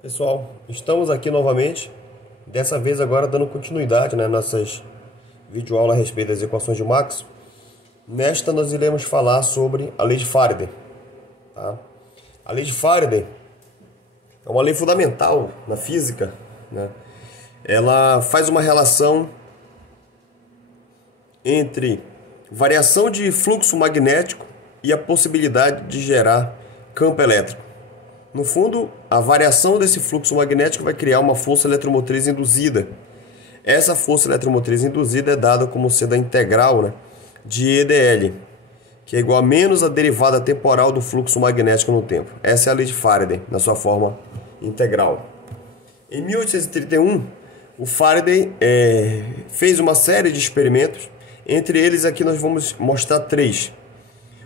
Pessoal, estamos aqui novamente, dessa vez agora dando continuidade nas nossas videoaulas a respeito das equações de Maxwell. Nesta nós iremos falar sobre a lei de Faraday. Tá? A lei de Faraday é uma lei fundamental na física, né? Ela faz uma relação entre variação de fluxo magnético e a possibilidade de gerar campo elétrico. No fundo, a variação desse fluxo magnético vai criar uma força eletromotriz induzida. Essa força eletromotriz induzida é dada como sendo a integral, né, de EdL, que é igual a menos a derivada temporal do fluxo magnético no tempo. Essa é a lei de Faraday, na sua forma integral. Em 1831, o Faraday fez uma série de experimentos. Entre eles aqui nós vamos mostrar três.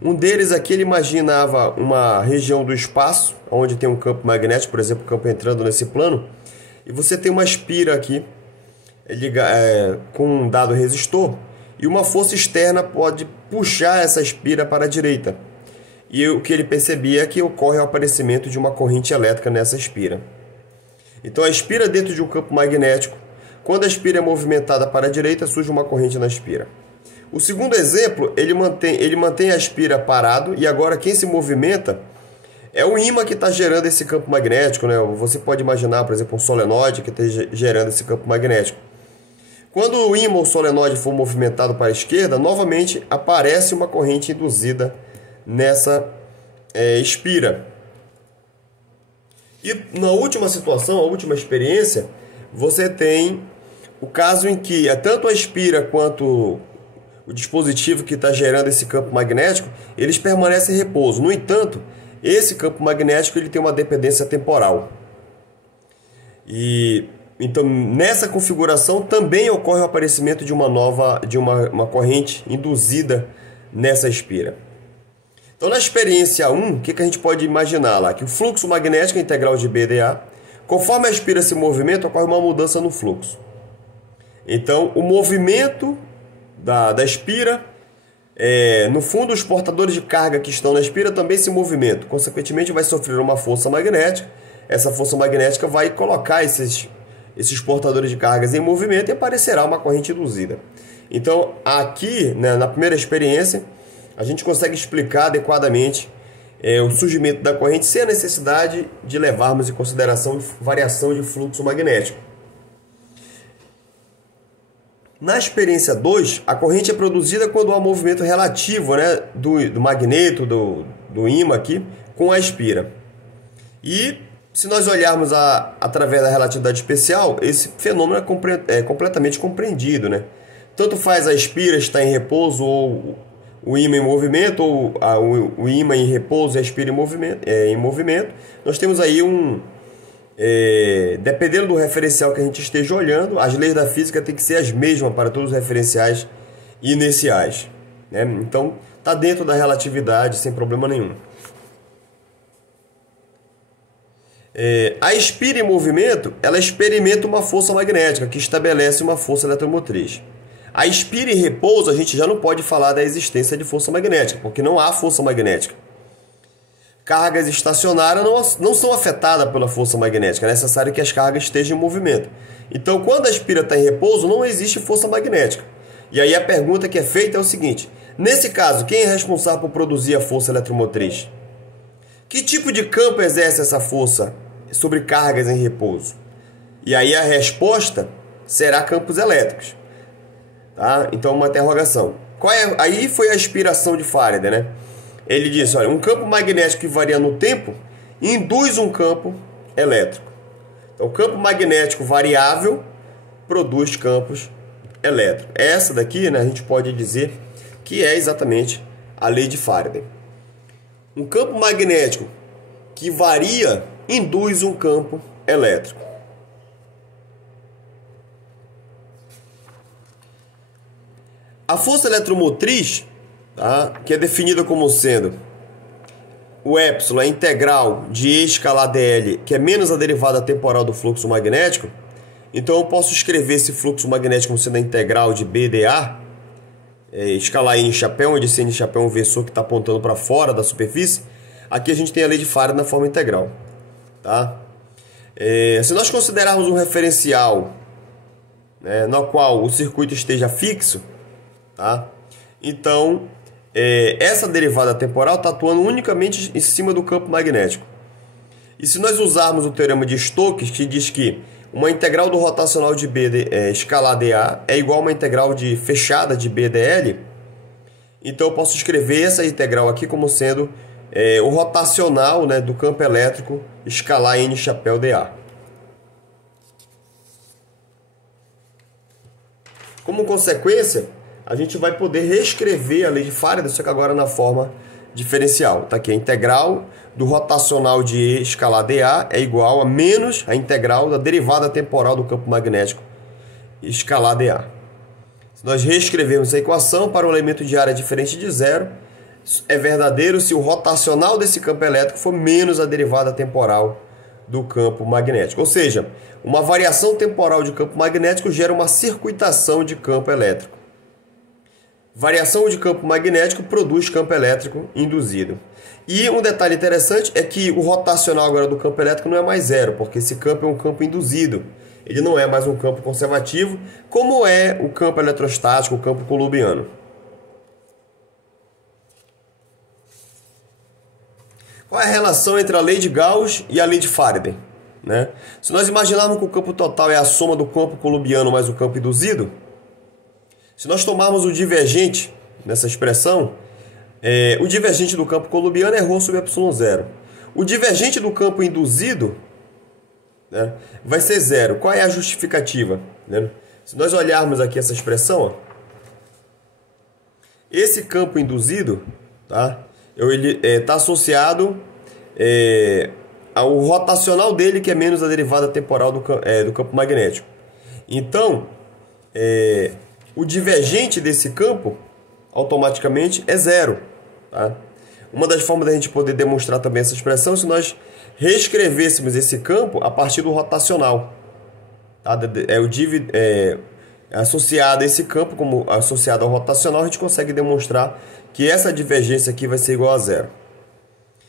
Um deles aqui, ele imaginava uma região do espaço, onde tem um campo magnético, por exemplo, o campo entrando nesse plano, e você tem uma espira aqui, com um dado resistor, e uma força externa pode puxar essa espira para a direita. E o que ele percebia é que ocorre o aparecimento de uma corrente elétrica nessa espira. Então a espira dentro de um campo magnético, quando a espira é movimentada para a direita, surge uma corrente na espira. O segundo exemplo, ele mantém a espira parado, e agora quem se movimenta é o ímã que está gerando esse campo magnético, né? Você pode imaginar, por exemplo, um solenoide que esteja gerando esse campo magnético. Quando o ímã ou solenoide for movimentado para a esquerda, novamente aparece uma corrente induzida nessa espira. E na última situação, a última experiência, você tem o caso em que tanto a espira quanto o dispositivo que está gerando esse campo magnético, eles permanecem em repouso. No entanto, esse campo magnético ele tem uma dependência temporal. E então nessa configuração também ocorre o aparecimento de uma corrente induzida nessa espira. Então na experiência 1, o que a gente pode imaginar lá? Que o fluxo magnético é integral de BdA. Conforme a espira se movimenta, ocorre uma mudança no fluxo. Então o movimento da espira, no fundo os portadores de carga que estão na espira também se movimentam, consequentemente vai sofrer uma força magnética. Essa força magnética vai colocar esses portadores de cargas em movimento e aparecerá uma corrente induzida. Então aqui, né, na primeira experiência, a gente consegue explicar adequadamente o surgimento da corrente sem a necessidade de levarmos em consideração variação de fluxo magnético. Na experiência 2, a corrente é produzida quando há um movimento relativo, né, do magneto, do ímã aqui, com a espira. E se nós olharmos através da relatividade especial, esse fenômeno é completamente compreendido, né? Tanto faz a espira estar em repouso ou o ímã em movimento, ou o ímã em repouso e a espira em movimento. Nós temos aí dependendo do referencial que a gente esteja olhando, as leis da física têm que ser as mesmas para todos os referenciais iniciais, né? Então, está dentro da relatividade sem problema nenhum. A espira em movimento, ela experimenta uma força magnética que estabelece uma força eletromotriz. A espira em repouso, a gente já não pode falar da existência de força magnética, porque não há força magnética. Cargas estacionárias não são afetadas pela força magnética. É necessário que as cargas estejam em movimento. Então, quando a espira está em repouso, não existe força magnética. E aí a pergunta que é feita é o seguinte: nesse caso, quem é responsável por produzir a força eletromotriz? Que tipo de campo exerce essa força sobre cargas em repouso? E aí a resposta será campos elétricos. Tá? Então, uma interrogação. Aí foi a inspiração de Faraday, né? Ele disse, olha, um campo magnético que varia no tempo induz um campo elétrico. Então, o campo magnético variável produz campos elétricos. Essa daqui, né, a gente pode dizer que é exatamente a lei de Faraday. Um campo magnético que varia induz um campo elétrico. A força eletromotriz, tá, que é definida como sendo o epsilon é integral de E escalar dl, que é menos a derivada temporal do fluxo magnético. Então eu posso escrever esse fluxo magnético como sendo a integral de BdA, escalar em chapéu, onde esse N chapéu é um versor que está apontando para fora da superfície. Aqui a gente tem a lei de Faraday na forma integral. Tá? Se nós considerarmos um referencial, né, no qual o circuito esteja fixo, tá? Então essa derivada temporal está atuando unicamente em cima do campo magnético. E se nós usarmos o teorema de Stokes, que diz que uma integral do rotacional de B escalar dA é igual a uma integral de fechada de B dl, então eu posso escrever essa integral aqui como sendo o rotacional, né, do campo elétrico escalar n chapéu dA. Como consequência, a gente vai poder reescrever a lei de Faraday, só que agora na forma diferencial. Tá aqui, a integral do rotacional de E escalar dA é igual a menos a integral da derivada temporal do campo magnético escalar dA. Se nós reescrevermos a equação para um elemento de área diferente de zero, é verdadeiro se o rotacional desse campo elétrico for menos a derivada temporal do campo magnético. Ou seja, uma variação temporal de campo magnético gera uma circuitação de campo elétrico. Variação de campo magnético produz campo elétrico induzido. E um detalhe interessante é que o rotacional agora do campo elétrico não é mais zero, porque esse campo é um campo induzido. Ele não é mais um campo conservativo, como é o campo eletrostático, o campo coulombiano. Qual é a relação entre a lei de Gauss e a lei de Faraday? Né? Se nós imaginarmos que o campo total é a soma do campo coulombiano mais o campo induzido, se nós tomarmos o divergente nessa expressão, o divergente do campo coulombiano é ρ sobre ε0. O divergente do campo induzido, né, vai ser zero. Qual é a justificativa? Né? Se nós olharmos aqui essa expressão, ó, esse campo induzido, tá, ele está associado ao rotacional dele, que é menos a derivada temporal do campo magnético. Então, o divergente desse campo automaticamente é zero. Tá? Uma das formas da gente poder demonstrar também essa expressão é se nós reescrevêssemos esse campo a partir do rotacional. Tá? Associado a esse campo, como associado ao rotacional, a gente consegue demonstrar que essa divergência aqui vai ser igual a zero.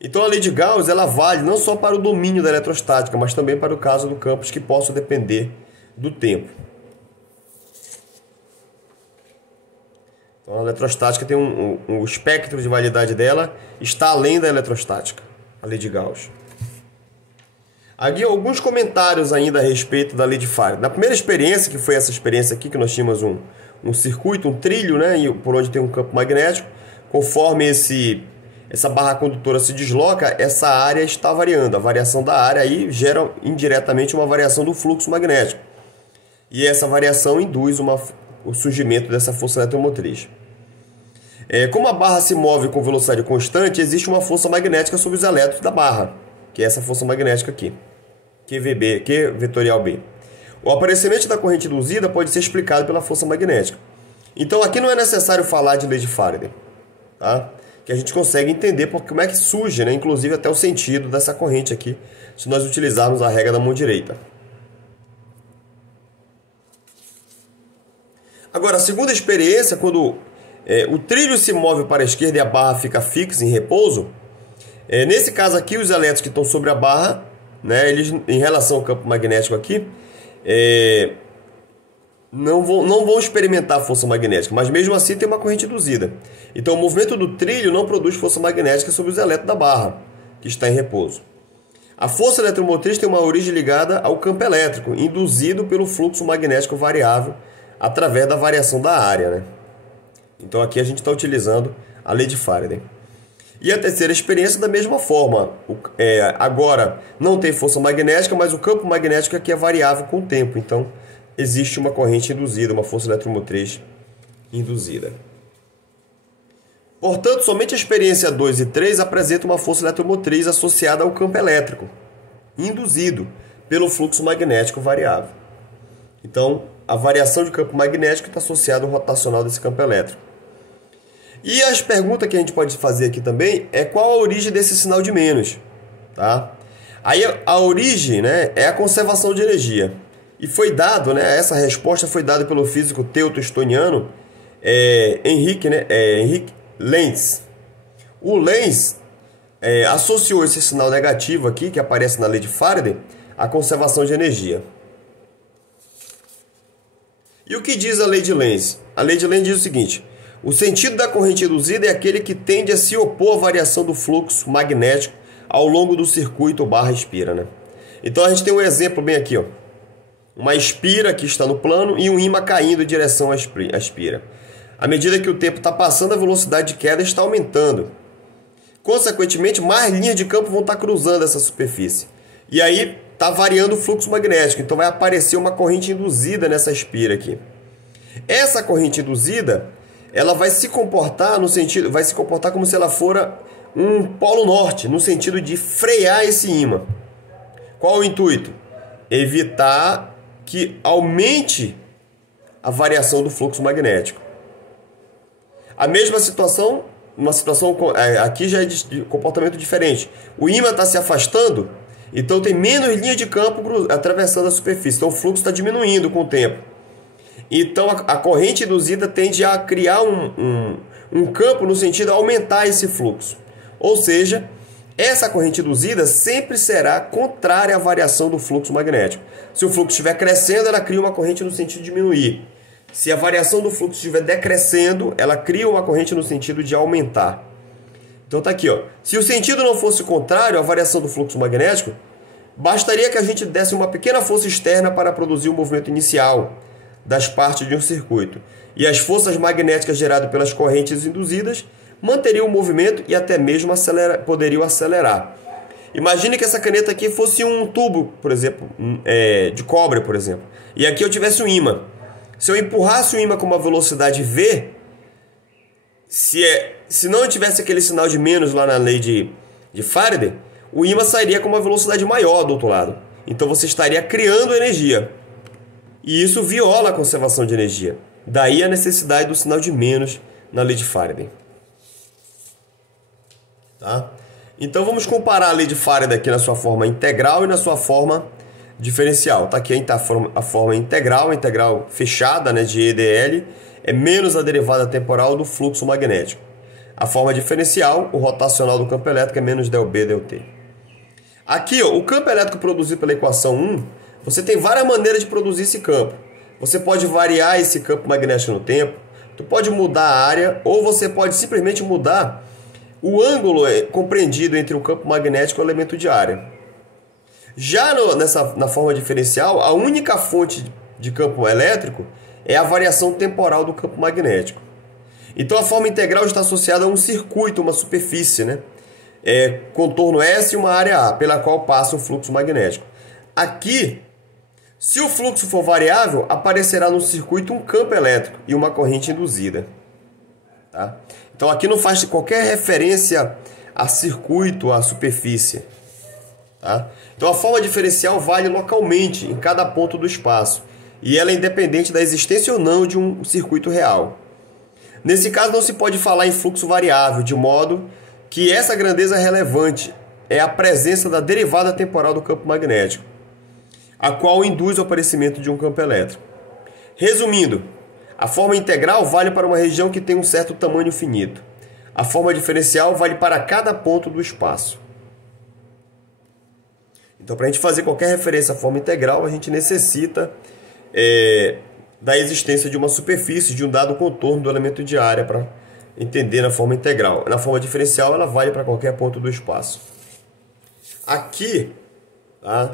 Então a lei de Gauss ela vale não só para o domínio da eletrostática, mas também para o caso de campos que possam depender do tempo. Então a eletrostática tem o espectro de validade dela está além da eletrostática, a lei de Gauss. Aqui alguns comentários ainda a respeito da lei de Faraday. Na primeira experiência, que foi essa experiência aqui, que nós tínhamos um circuito, um trilho, né, por onde tem um campo magnético, conforme essa barra condutora se desloca, essa área está variando. A variação da área aí gera indiretamente uma variação do fluxo magnético. E essa variação induz o surgimento dessa força eletromotriz. Como a barra se move com velocidade constante, existe uma força magnética sobre os elétrons da barra, que é essa força magnética aqui, QVB, Q vetorial B. O aparecimento da corrente induzida pode ser explicado pela força magnética. Então aqui não é necessário falar de lei de Faraday, tá? Que a gente consegue entender como é que surge, né? Inclusive até o sentido dessa corrente aqui, se nós utilizarmos a regra da mão direita. Agora, a segunda experiência, quando o trilho se move para a esquerda e a barra fica fixa em repouso, nesse caso aqui, os elétrons que estão sobre a barra, né, eles, em relação ao campo magnético aqui, não vão experimentar força magnética, mas mesmo assim tem uma corrente induzida. Então o movimento do trilho não produz força magnética sobre os elétrons da barra, que está em repouso. A força eletromotriz tem uma origem ligada ao campo elétrico, induzido pelo fluxo magnético variável através da variação da área, né? Então aqui a gente está utilizando a lei de Faraday. E a terceira experiência da mesma forma. Agora não tem força magnética, mas o campo magnético aqui é variável com o tempo. Então existe uma corrente induzida, uma força eletromotriz induzida. Portanto, somente a experiência 2 e 3 apresentam uma força eletromotriz associada ao campo elétrico, induzido pelo fluxo magnético variável. Então, a variação de campo magnético está associada ao rotacional desse campo elétrico. E as perguntas que a gente pode fazer aqui também é qual a origem desse sinal de menos. Tá? Aí a origem, né, é a conservação de energia. E foi dado, né, essa resposta foi dada pelo físico teuto-estoniano Henrik Lens. O Lens associou esse sinal negativo aqui, que aparece na lei de Faraday, a conservação de energia. E o que diz a lei de Lenz? A lei de Lenz diz o seguinte: o sentido da corrente induzida é aquele que tende a se opor à variação do fluxo magnético ao longo do circuito barra espira, né? Então a gente tem um exemplo bem aqui, ó. Uma espira que está no plano e um ímã caindo em direção à espira. À medida que o tempo está passando, a velocidade de queda está aumentando. Consequentemente, mais linhas de campo vão estar cruzando essa superfície. E aí está variando o fluxo magnético. Então vai aparecer uma corrente induzida nessa espira aqui. Essa corrente induzida, ela vai se comportar como se ela fora um polo norte, no sentido de frear esse ímã. Qual o intuito? Evitar que aumente a variação do fluxo magnético. A mesma situação, uma situação aqui já é de comportamento diferente. O ímã está se afastando, então tem menos linha de campo atravessando a superfície. Então o fluxo está diminuindo com o tempo. Então a corrente induzida tende a criar um campo no sentido de aumentar esse fluxo. Ou seja, essa corrente induzida sempre será contrária à variação do fluxo magnético. Se o fluxo estiver crescendo, ela cria uma corrente no sentido de diminuir. Se a variação do fluxo estiver decrescendo, ela cria uma corrente no sentido de aumentar. Então tá aqui, ó. Se o sentido não fosse contrário à variação do fluxo magnético, bastaria que a gente desse uma pequena força externa para produzir o movimento inicial das partes de um circuito. E as forças magnéticas geradas pelas correntes induzidas manteriam o movimento e até mesmo poderiam acelerar. Imagine que essa caneta aqui fosse um tubo, por exemplo, de cobre, por exemplo. E aqui eu tivesse um ímã. Se eu empurrasse o ímã com uma velocidade V, se não tivesse aquele sinal de menos lá na lei de Faraday, o ímã sairia com uma velocidade maior do outro lado. Então você estaria criando energia. E isso viola a conservação de energia. Daí a necessidade do sinal de menos na lei de Faraday. Tá? Então vamos comparar a lei de Faraday aqui na sua forma integral e na sua forma diferencial. Tá aqui a forma integral fechada, né, de EDL, é menos a derivada temporal do fluxo magnético. A forma diferencial, o rotacional do campo elétrico, é menos ΔB ΔT. Aqui, ó, o campo elétrico produzido pela equação 1, você tem várias maneiras de produzir esse campo. Você pode variar esse campo magnético no tempo, tu pode mudar a área, ou você pode simplesmente mudar o ângulo compreendido entre o campo magnético e o elemento de área. Já na forma diferencial, a única fonte de campo elétrico é a variação temporal do campo magnético. Então a forma integral está associada a um circuito, uma superfície, né? Contorno S e uma área A, pela qual passa um fluxo magnético. Aqui, se o fluxo for variável, aparecerá no circuito um campo elétrico e uma corrente induzida. Tá? Então aqui não faz qualquer referência a circuito, a superfície. Tá? Então a forma diferencial vale localmente em cada ponto do espaço e ela é independente da existência ou não de um circuito real. Nesse caso não se pode falar em fluxo variável, de modo que essa grandeza relevante é a presença da derivada temporal do campo magnético, a qual induz o aparecimento de um campo elétrico. Resumindo, a forma integral vale para uma região que tem um certo tamanho finito. A forma diferencial vale para cada ponto do espaço. Então, para a gente fazer qualquer referência à forma integral, a gente necessita da existência de uma superfície, de um dado contorno do elemento de área para entender na forma integral. Na forma diferencial, ela vale para qualquer ponto do espaço. Aqui, tá?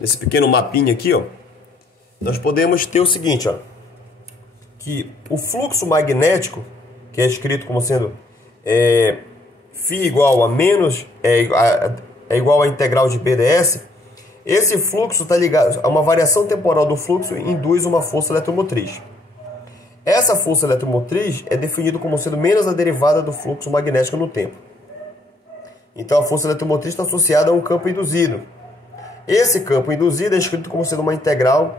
Nesse pequeno mapinha aqui, ó, nós podemos ter o seguinte, ó, que o fluxo magnético, que é escrito como sendo φ igual a menos, é igual a integral de BDS, esse fluxo está ligado a uma variação temporal do fluxo e induz uma força eletromotriz. Essa força eletromotriz é definida como sendo menos a derivada do fluxo magnético no tempo. Então a força eletromotriz está associada a um campo induzido. Esse campo induzido é escrito como sendo uma integral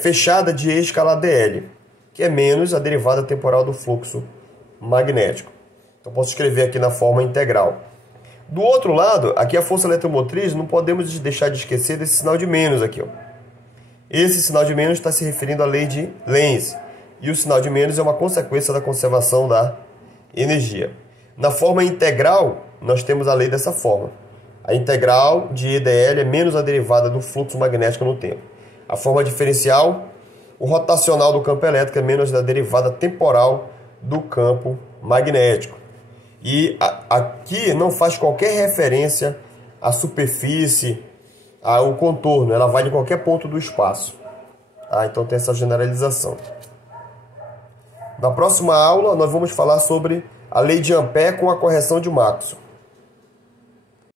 fechada de E escalar dl, que é menos a derivada temporal do fluxo magnético. Então posso escrever aqui na forma integral. Do outro lado, aqui a força eletromotriz, não podemos deixar de esquecer desse sinal de menos aqui, ó. Esse sinal de menos está se referindo à lei de Lenz. E o sinal de menos é uma consequência da conservação da energia. Na forma integral, nós temos a lei dessa forma. A integral de E dl é menos a derivada do fluxo magnético no tempo. A forma diferencial, o rotacional do campo elétrico é menos a derivada temporal do campo magnético. E aqui não faz qualquer referência à superfície, ao contorno, ela vai de qualquer ponto do espaço. Tá? Então tem essa generalização. Na próxima aula nós vamos falar sobre a lei de Ampère com a correção de Maxwell.